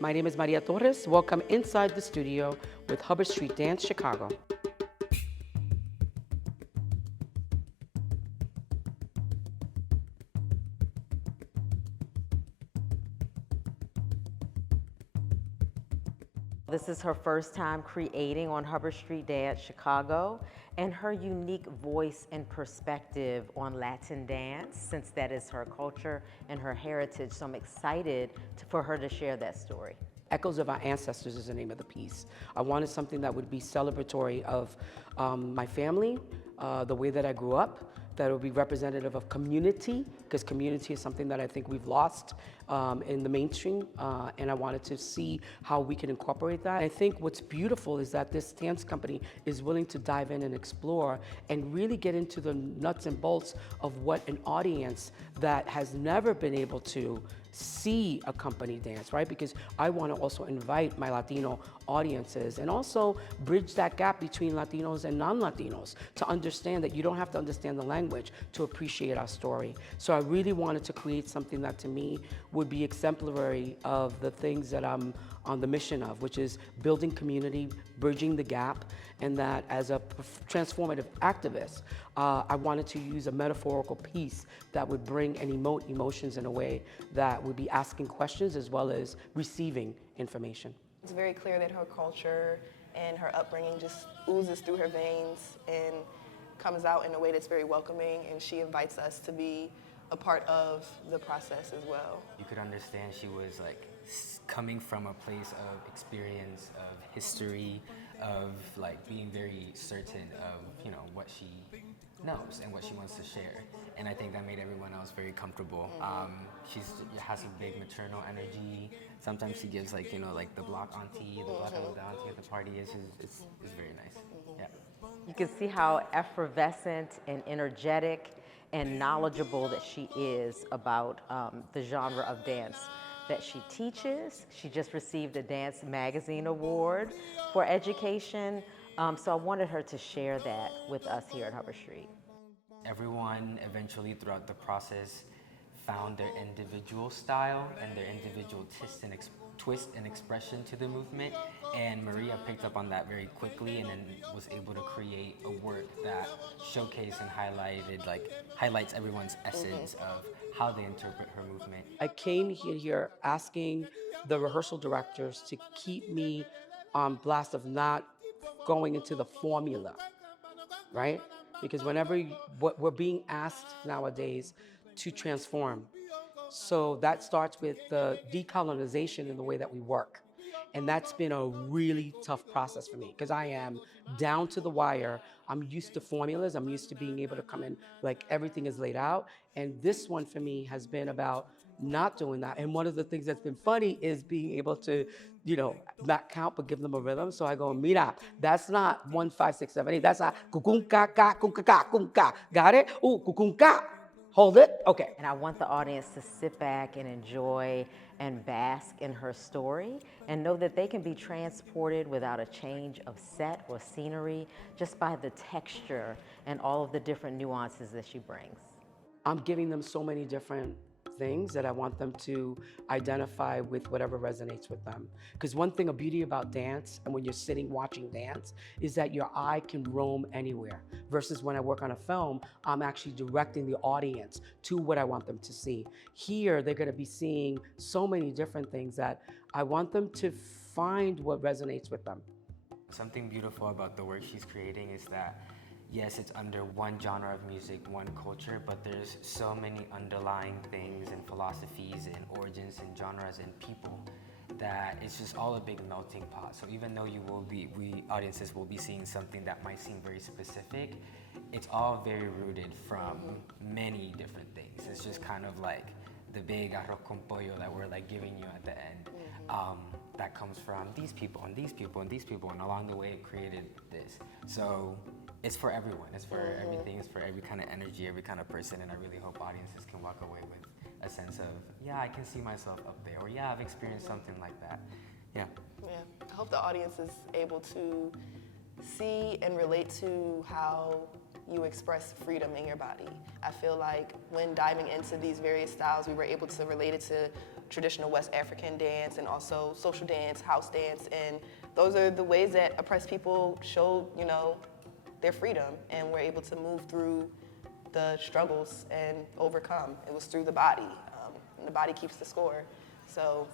My name is Maria Torres. Welcome inside the studio with Hubbard Street Dance, Chicago. This is her first time creating on Hubbard Street Dance, Chicago, and her unique voice and perspective on Latin dance, since that is her culture and her heritage. So I'm excited for her to share that story. Echoes of Our Ancestors is the name of the piece. I wanted something that would be celebratory of my family, the way that I grew up, that would be representative of community, because community is something that I think we've lost in the mainstream, and I wanted to see how we can incorporate that. I think what's beautiful is that this dance company is willing to dive in and explore and really get into the nuts and bolts of what an audience that has never been able to see a company dance, right? Because I want to also invite my Latino audiences and also bridge that gap between Latinos and non-Latinos to understand that you don't have to understand the language to appreciate our story. So I really wanted to create something that to me would be exemplary of the things that I'm on the mission of, which is building community, bridging the gap, and that as a transformative activist, I wanted to use a metaphorical piece that would bring and emote emotions in a way that would be asking questions as well as receiving information. It's very clear that her culture and her upbringing just oozes through her veins and comes out in a way that's very welcoming, and she invites us to be a part of the process as well. You could understand she was like coming from a place of experience, of history, of like being very certain of, you know, what she knows and what she wants to share. And I think that made everyone else very comfortable. She has a big maternal energy. Sometimes she gives like, you know, like the block auntie, the block auntie at the party. It's very nice. Yeah. You can see how effervescent and energetic and knowledgeable that she is about the genre of dance that she teaches. She just received a Dance Magazine Award for education. So I wanted her to share that with us here at Hubbard Street. Everyone eventually throughout the process found their individual style and their individual twist and expression to the movement, and Maria picked up on that very quickly and then was able to create a work that showcased and highlights everyone's essence of how they interpret her movement. I came here asking the rehearsal directors to keep me on blast of not going into the formula, right? Because what we're being asked nowadays to transform. So that starts with the decolonization in the way that we work. And that's been a really tough process for me because I am down to the wire. I'm used to formulas. I'm used to being able to come in like everything is laid out. And this one for me has been about not doing that. And one of the things that's been funny is being able to, you know, not count but give them a rhythm. So I go, mira, that's not 1, 5, 6, 7, 8. That's not kukunka ka kunka kunka. Got it? Ooh, kukunka. Hold it. Okay. And I want the audience to sit back and enjoy and bask in her story and know that they can be transported without a change of set or scenery, just by the texture and all of the different nuances that she brings. I'm giving them so many different things that I want them to identify with whatever resonates with them. Because one thing, a beauty about dance, and when you're sitting watching dance, is that your eye can roam anywhere. Versus when I work on a film, I'm actually directing the audience to what I want them to see. Here, they're gonna be seeing so many different things that I want them to find what resonates with them. Something beautiful about the work she's creating is that yes, it's under one genre of music, one culture, but there's so many underlying things and philosophies and origins and genres and people that it's just all a big melting pot. So even though we audiences will be seeing something that might seem very specific, it's all very rooted from many different things. It's just kind of like the big arroz con pollo that we're like giving you at the end. That comes from these people and these people and these people, and along the way it created this. So it's for everyone, it's for everything, it's for every kind of energy, every kind of person, and I really hope audiences can walk away with a sense of, yeah, I can see myself up there, or yeah, I've experienced something like that. Yeah. Yeah, I hope the audience is able to see and relate to how you express freedom in your body. I feel like when diving into these various styles, we were able to relate it to traditional West African dance and also social dance, house dance, and those are the ways that oppressed people showed, you know, their freedom and were able to move through the struggles and overcome. It was through the body, and the body keeps the score. So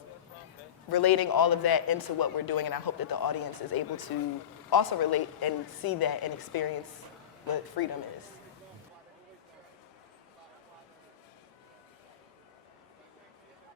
relating all of that into what we're doing, and I hope that the audience is able to also relate and see that and experience what freedom is.